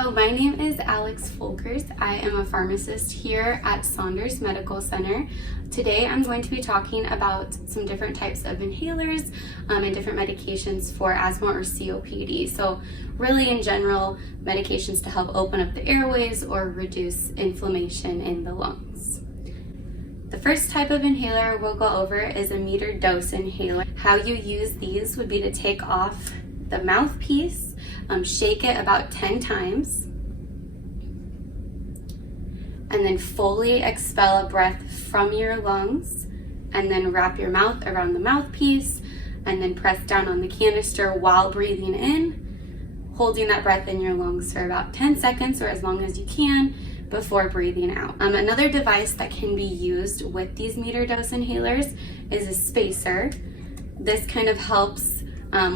Hello, my name is Alex Folkers. I am a pharmacist here at Saunders Medical Center. Today I'm going to be talking about some different types of inhalers and different medications for asthma or COPD. So really in general, medications to help open up the airways or reduce inflammation in the lungs. The first type of inhaler we'll go over is a metered dose inhaler. How you use these would be to take off the mouthpiece, shake it about 10 times, and then fully expel a breath from your lungs, and then wrap your mouth around the mouthpiece, and then press down on the canister while breathing in, holding that breath in your lungs for about 10 seconds or as long as you can before breathing out. Another device that can be used with these meter dose inhalers is a spacer. This kind of helps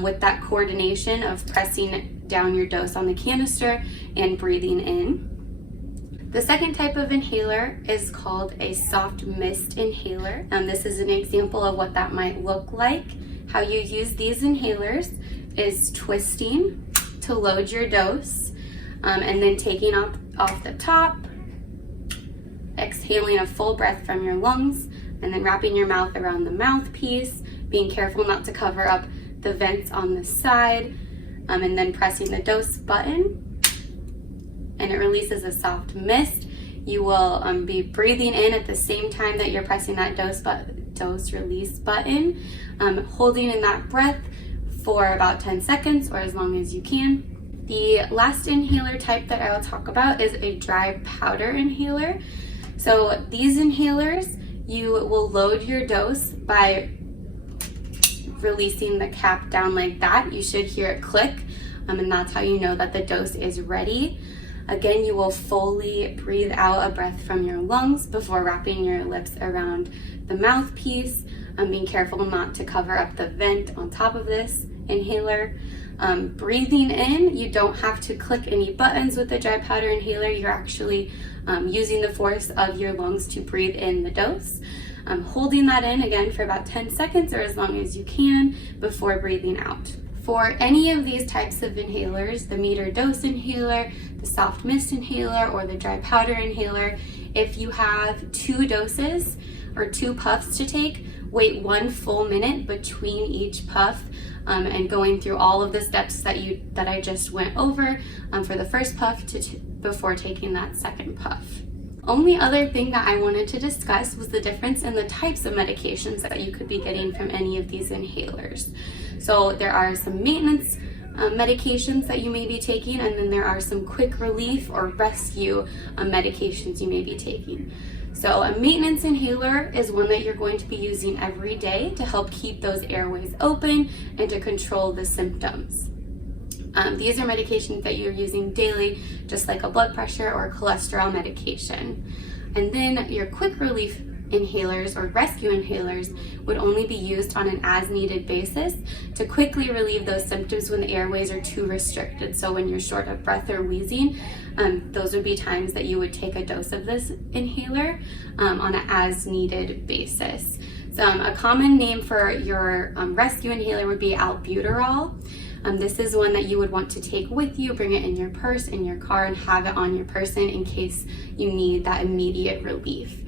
with that coordination of pressing down your dose on the canister and breathing in. The second type of inhaler is called a soft mist inhaler. This is an example of what that might look like. How you use these inhalers is twisting to load your dose, and then taking off the top, exhaling a full breath from your lungs, and then wrapping your mouth around the mouthpiece, being careful not to cover up the vents on the side, and then pressing the dose button, and it releases a soft mist. You will be breathing in at the same time that you're pressing that dose release button, holding in that breath for about 10 seconds or as long as you can. The last inhaler type that I will talk about is a dry powder inhaler. So these inhalers, you will load your dose by releasing the cap down like that. You should hear it click, and that's how you know that the dose is ready. Again, you will fully breathe out a breath from your lungs before wrapping your lips around the mouthpiece, being careful not to cover up the vent on top of this inhaler. Breathing in, you don't have to click any buttons with the dry powder inhaler. You're actually using the force of your lungs to breathe in the dose. Holding that in again for about 10 seconds or as long as you can before breathing out. For any of these types of inhalers, the meter dose inhaler, the soft mist inhaler, or the dry powder inhaler, if you have 2 doses or 2 puffs to take, wait 1 full minute between each puff, and going through all of the steps that I just went over for the first puff before taking that second puff. Only other thing that I wanted to discuss was the difference in the types of medications that you could be getting from any of these inhalers. So there are some maintenance medications that you may be taking, and then there are some quick relief or rescue medications you may be taking. So a maintenance inhaler is one that you're going to be using every day to help keep those airways open and to control the symptoms. These are medications that you're using daily, just like a blood pressure or cholesterol medication. And then your quick relief inhalers or rescue inhalers would only be used on an as-needed basis to quickly relieve those symptoms when the airways are too restricted. So when you're short of breath or wheezing, those would be times that you would take a dose of this inhaler on an as-needed basis. So a common name for your rescue inhaler would be albuterol. This is one that you would want to take with you, bring it in your purse, in your car, and have it on your person in case you need that immediate relief.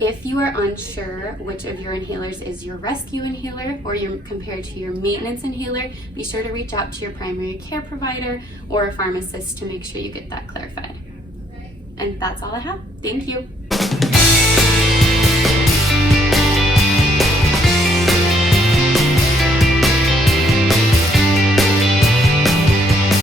If you are unsure which of your inhalers is your rescue inhaler or compared to your maintenance inhaler, be sure to reach out to your primary care provider or a pharmacist to make sure you get that clarified. And that's all I have. Thank you.